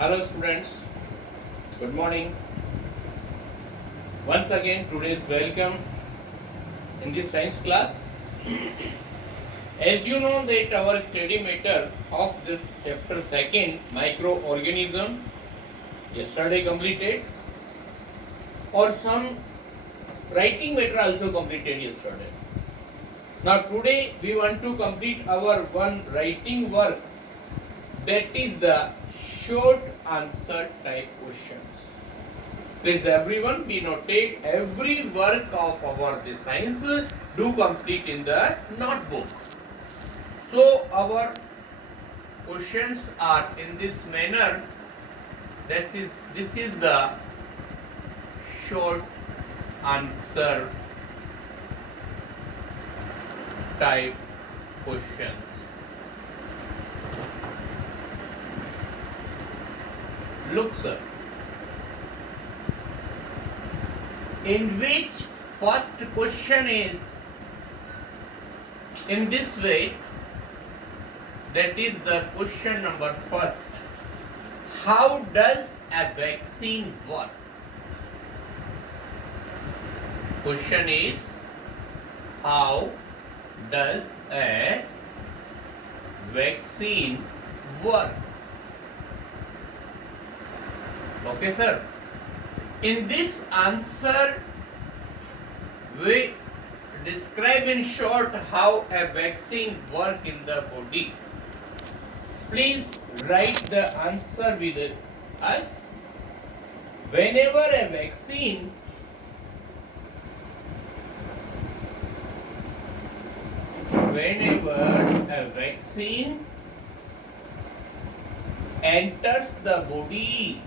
Hello students, good morning. Once again today's welcome in this science class. As you know that our study matter of this chapter second microorganism yesterday completed or some writing matter also completed yesterday. Now today we want to complete our one writing work, that is the short answer type questions. Please everyone be noted, every work of our this science do complete in the notebook. So our questions are in this manner. This is the short answer type questions. Look sir, in which first question is in this way, that is the question number first. How does a vaccine work? Question is, how does a vaccine work? Okay sir, in this answer we describe in short how a vaccine work in the body. Please write the answer with us. Whenever a vaccine enters the body,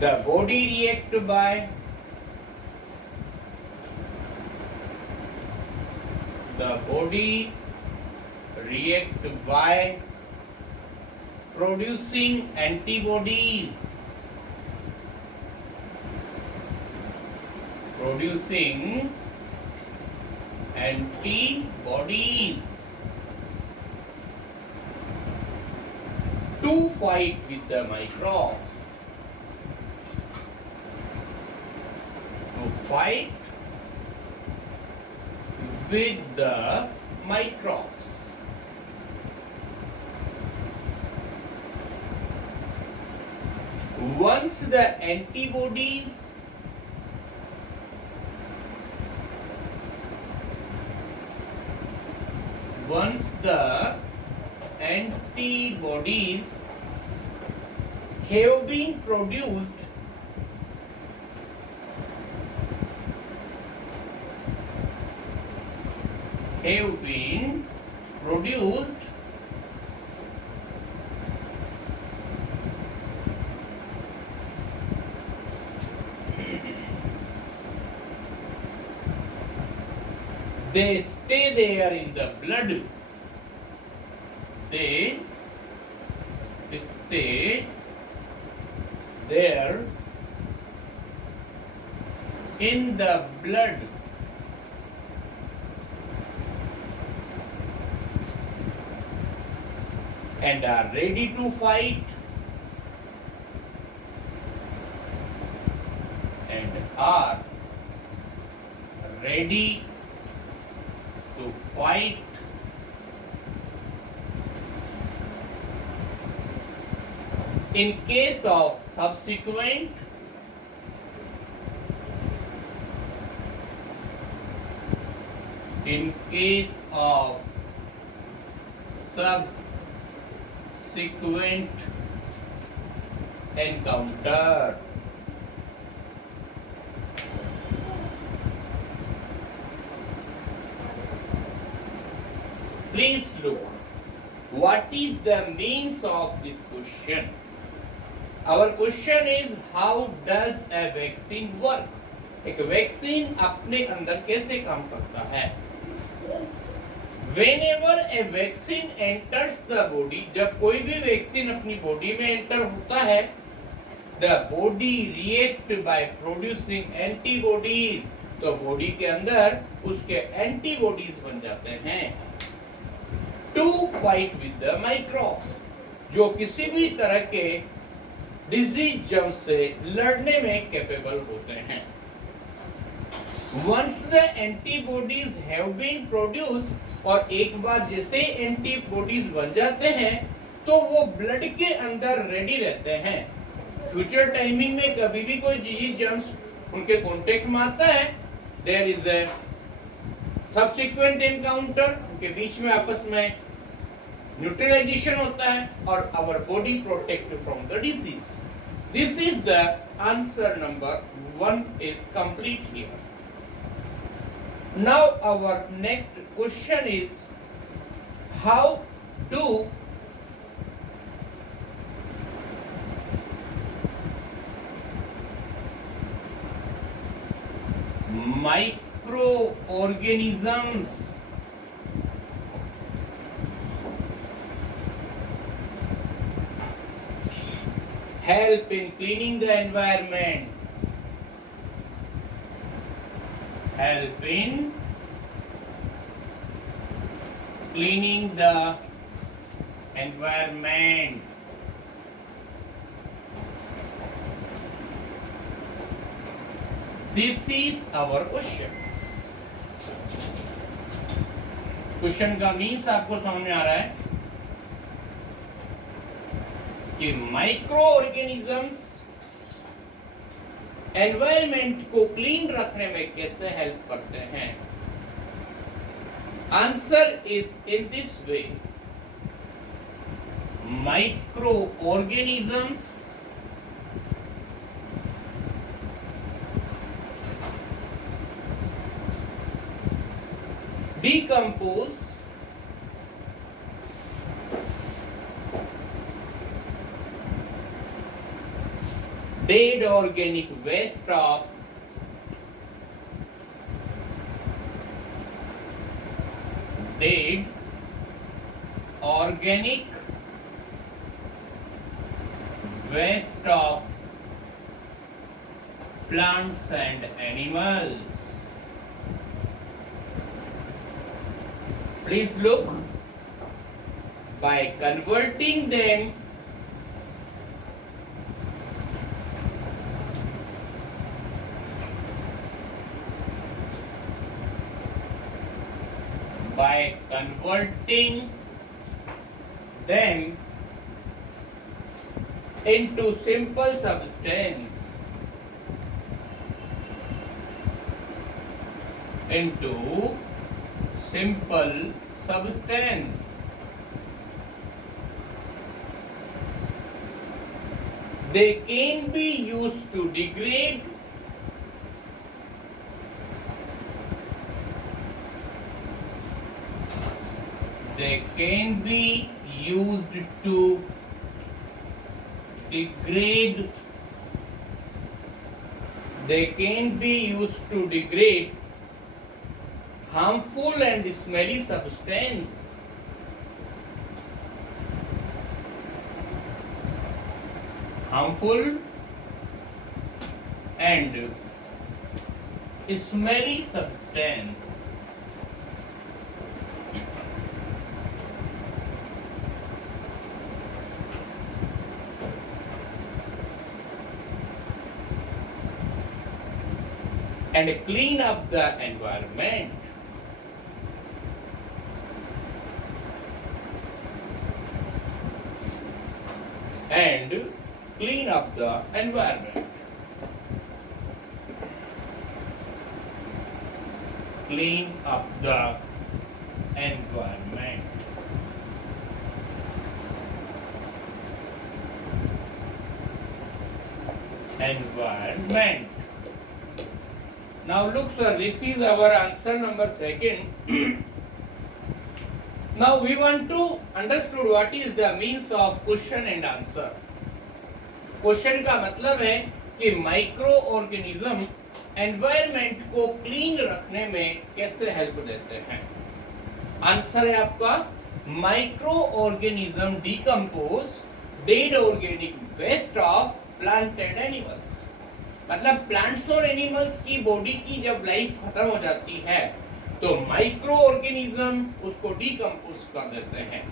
the body react by producing antibodies, to fight with the microbes. Once the antibodies have been produced, they stay there in the blood. They stay there in the blood and are ready to fight in case of subsequent encounter. Please look, what is the means of this question? Our question is, how does a vaccine work? एक vaccine अपने अंदर कैसे काम करता है? Whenever a vaccine enters the body, जब कोई भी वैक्सीन अपनी बॉडी में एंटर होता है, the body react by producing antibodies. तो बॉडी के अंदर उसके एंटीबॉडीज बन जाते हैं to fight with the microbes, जो किसी भी तरह के डिजीज जर्म से लड़ने में कैपेबल होते हैं। Once the antibodies have been produced, और एक बार जैसे एंटीबॉडीज बन जाते हैं तो वो ब्लड के अंदर रेडी रहते हैं। फ्यूचर टाइमिंग में कभी भी कोई डिजीज जर्म्स उनके कांटेक्ट में आता है, there is a subsequent encounter, उनके बीच में आपस में न्यूट्रलाइजेशन होता है और our body protect from the disease. This is the answer number 1 is complete here. Now our next question is, how do microorganisms help in cleaning the environment? Help in cleaning the environment. This is our question. Question का means आपको समझ में आ रहा है कि micro organisms environment को clean रखने में कैसे हेल्प करते हैं। Answer is in this way, micro organisms decompose dead organic waste of dead organic waste of plants and animals. Please look, by converting them into simple substance, they can be used to degrade they can be used to degrade harmful and smelly substance. Harmful and smelly substance. And clean up the environment. And clean up the environment. Clean up the environment. Environment. Now look sir, this is our answer number 2. Now we want to understand what is the means of question and answer. Question का मतलब है कि micro organism environment को clean रखने में कैसे help देते हैं। आंसर है आपका, micro organism decompose dead organic waste of plant and animals. मतलब प्लांट्स और एनिमल्स की बॉडी की जब लाइफ खत्म हो जाती है तो माइक्रो ऑर्गेनिज्म उसको डीकंपोज कर देते हैं।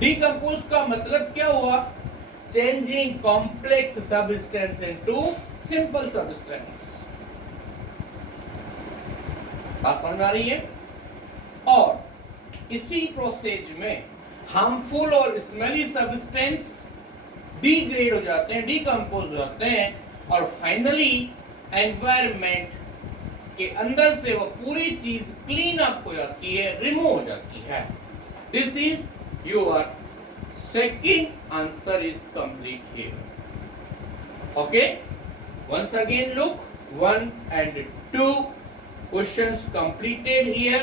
डीकंपोज का मतलब क्या हुआ? Changing complex substance into simple substance. बात समझ आ रही है? और इसी प्रोसेस में हार्मफुल और स्मेली सब्सटेंस डिग्रेड हो जाते हैं, डीकंपोज हो जाते हैं और फाइनली एनवायरनमेंट के अंदर से वो पूरी चीज क्लीन अप हो जाती है, रिमूव हो जाती है। This is your second answer is complete here. Okay, once again look, 1 and 2 questions completed here.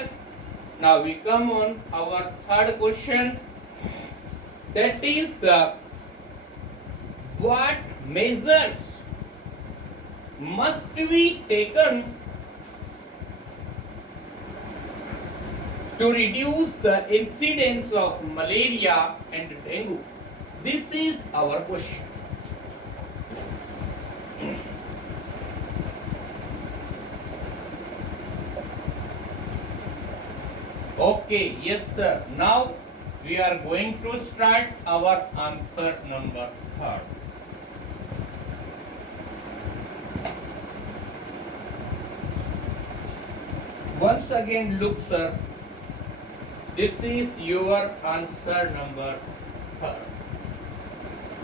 Now we come on our third question, that is the what measures must be taken to reduce the incidence of malaria and dengue? This is our question. Okay, yes sir. Now we are going to start our answer number 3rd. Once again look sir, this is your answer number 3rd.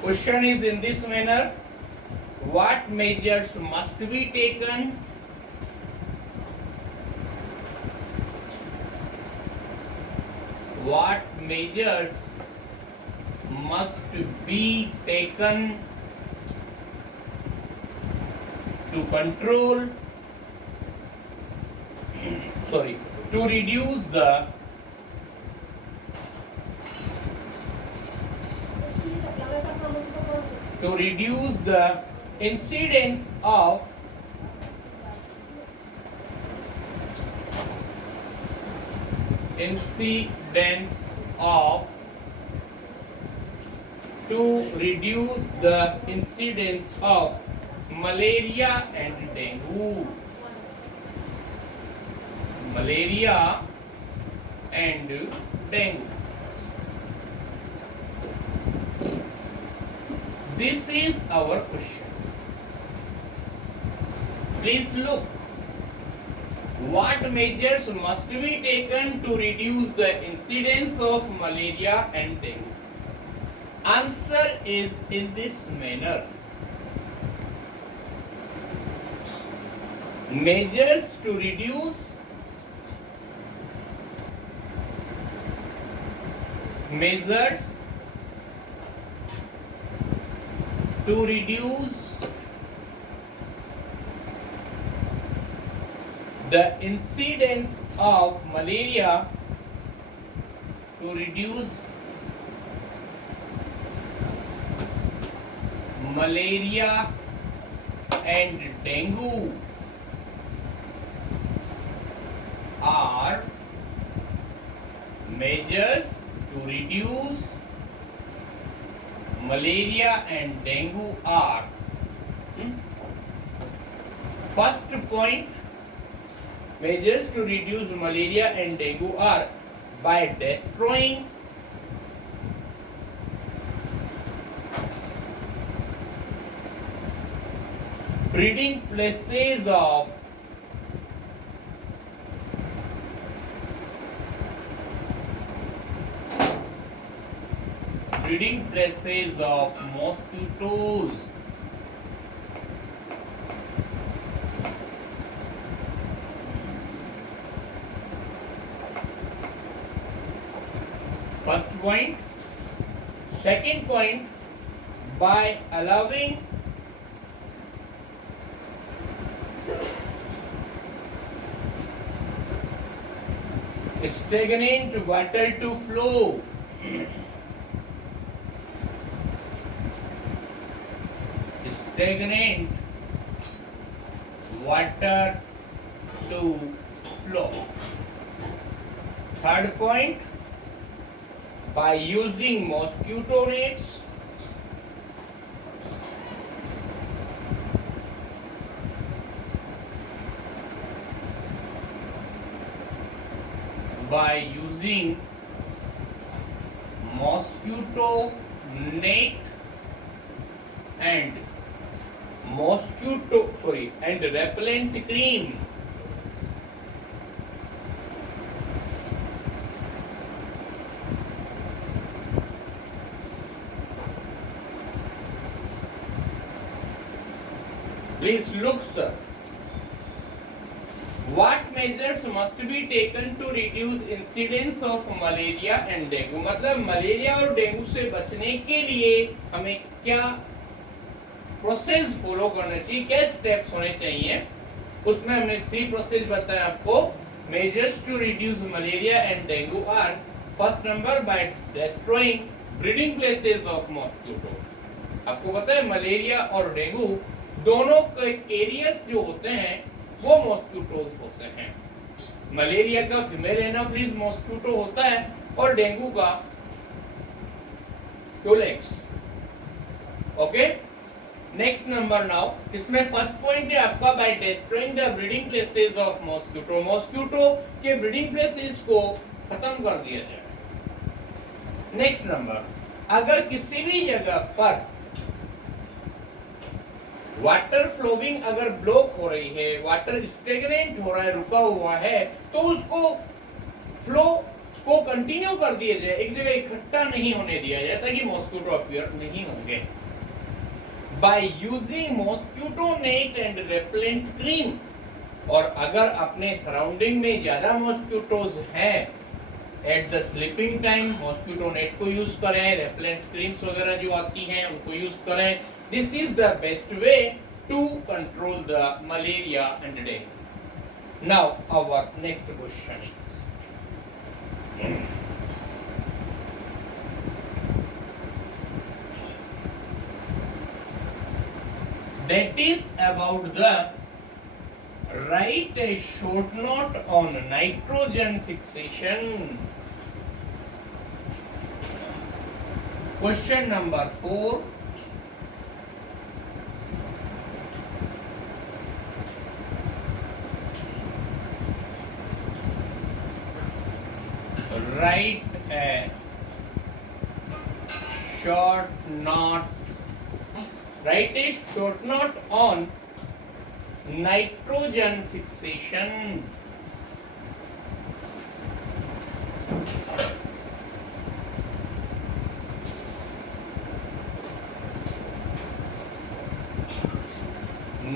Question is in this manner, what measures must be taken what measures must be taken to control to reduce the incidence of malaria and dengue. Malaria and dengue. This is our question. Please look. What measures must be taken to reduce the incidence of malaria and dengue? Answer is in this manner. Measures to reduce the incidence of malaria, to reduce malaria and dengue are measures to reduce malaria and dengue are first point, measures to reduce malaria and dengue are by destroying breeding places of mosquitoes. First point. Second point, by allowing stagnant water to flow. Stagnant water to flow. Third point, by using mosquito nets. by using mosquito net and repellent cream. Please look, sir. What measures must be taken to reduce incidence of malaria and dengue? मतलब malaria और dengue से बचने के लिए हमें क्या process follow करना चाहिए, क्या स्टेप्स होने चाहिए? उसमें हमने 3 प्रोसेस बताया आपको. Measures to reduce malaria and dengue are, first number by destroying breeding places of mosquito. आपको पता है मलेरिया और डेंगू दोनों के एरियाज जो होते हैं वो मॉस्किटोज होते हैं. मलेरिया का फीमेल एनाफिलिस मॉस्किटो होता है और डेंगू का culex. Okay, next number now. इसमें फर्स्ट पॉइंट है आपका by destroying the breeding places of mosquito. Mosquito के ब्रीडिंग प्लेसेस को खत्म कर दिया जाए. नेक्स्ट नंबर, अगर किसी भी जगह पर वाटर फ्लोइंग अगर ब्लॉक हो रही है, वाटर स्टेगनेंट हो रहा है, रुका हुआ है, तो उसको फ्लो को कंटिन्यू कर दिया जाए, एक जगह इकट्ठा नहीं होने दिया जाए ताकि मॉस्किटो अपीयर नहीं होंगे. By using mosquito net and repellent cream. और अगर अपने सराउंडिंग में ज्यादा मॉस्किटोज हैं, at the sleeping time mosquito net को यूज करें, रेपेलेंट क्रीम्स वगैरह जो आती हैं उनको यूज करें. This is the best way to control the malaria and dengue. Now our next question is, that is about the write a short note on nitrogen fixation. Question number 4. Write a short note on nitrogen fixation.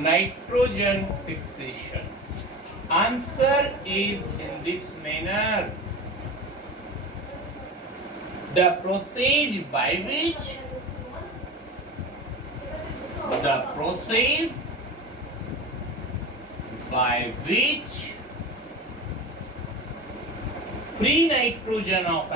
Nitrogen fixation. Answer is in this manner. The process by which free nitrogen of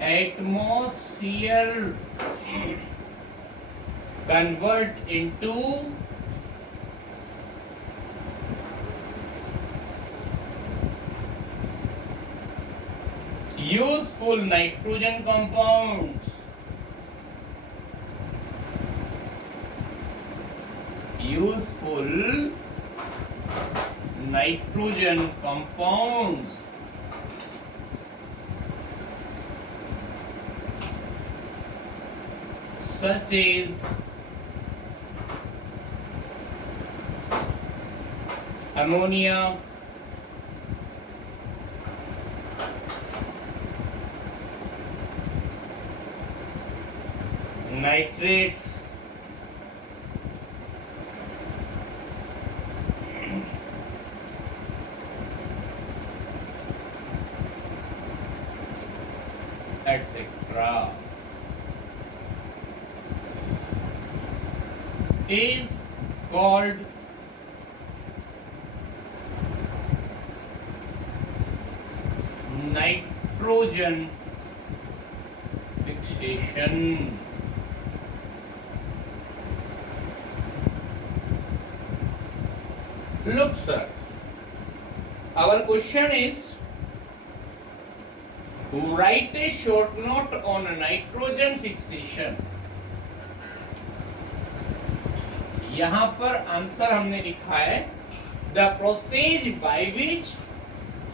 atmosphere convert into useful nitrogen compounds. Such as ammonia, nitrates, etc. is called nitrogen fixation. Look, sir, our question is Write a short note on nitrogen fixation. यहां पर answer हमने लिखा है the process by which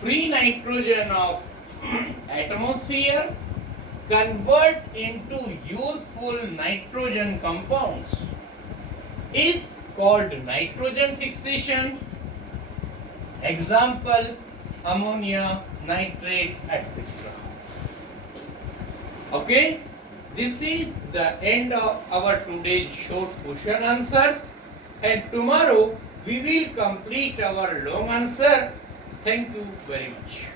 free nitrogen of atmosphere convert into useful nitrogen compounds is called nitrogen fixation. Example, ammonia, nitrate, etc. Okay, this is the end of our today's short question answers, and tomorrow we will complete our long answer. Thank you very much.